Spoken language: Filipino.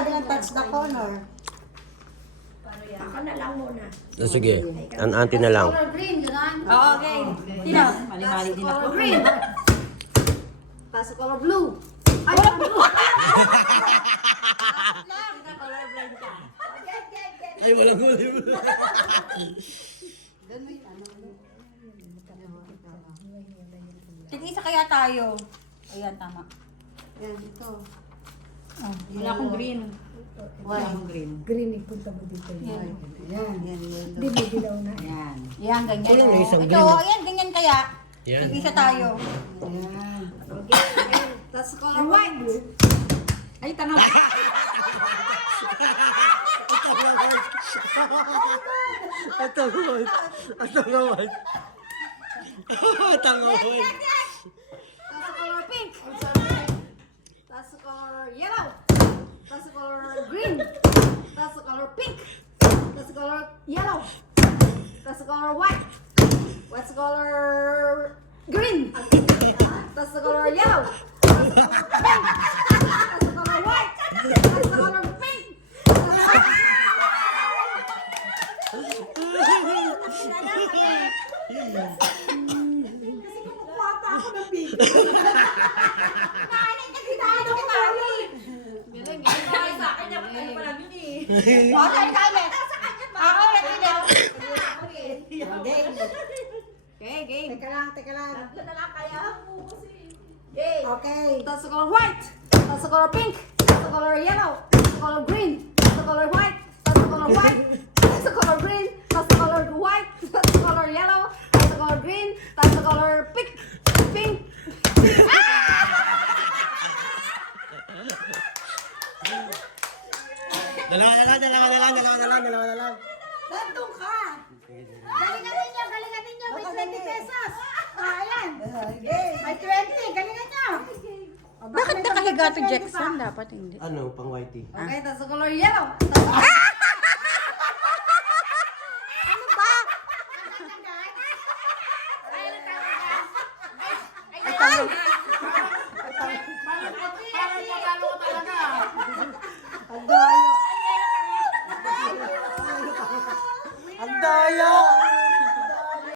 sabi ng touch the color. Ako na lang muna. Sige, anti na lang. Color green, gano'n? Oo, okay. Sino? Mali-mali din ako. Color green. Tapos color blue. Ay, blue. Color blind ka. Ay, walang huli. Tig-isa kaya tayo. Ayan, tama. Yan, ito. Oh, Wala akong green. Wala akong green. Green, ipunta mo dito. Yan. Yan. Hindi mo dilaw na. Ayan. Yan, ganyan. Wala na Oh. isang Ito, green. ayan, ganyan kaya. Yan. Tig-isa tayo. Yan. Okay. Tapos color white. Ay, tanga. Ito naman. Ito naman. Tangoy. Tapos color pink. Tapos color yellow. Tapos color green. Tapos color pink. Tapos color yellow. Tapos color white. What's color green? Tapos color yellow. Tapos color pink. Tapos color white. Tapos color pink. Kasi kumukuha pa ako ng big. Nainig kasi tayo ng mami. Ay, sa akin, dapat ano pa lang yun eh. O, saan kami? Ako, nakinig. Okay, game. Teka lang, teka lang. Tatlo na lang kaya. Okay. Okay. That's the color white. That's the color pink. That's the color yellow. That's the color green. That's the color white. That's the color white. That's the color green. That's the color white. That's the color yellow. That's the color green. That's the color pink. Pink. Dalawa na lang. Nandun ka. Galingan ninyo, galingan ninyo. May 20 pesos. Ah, ayan. Okay. May 20. Galingan nyo. Bakit nakahiga to Jackson? Dapat hindi. Ano, pang whitey? Okay, that's the color yellow. That's the color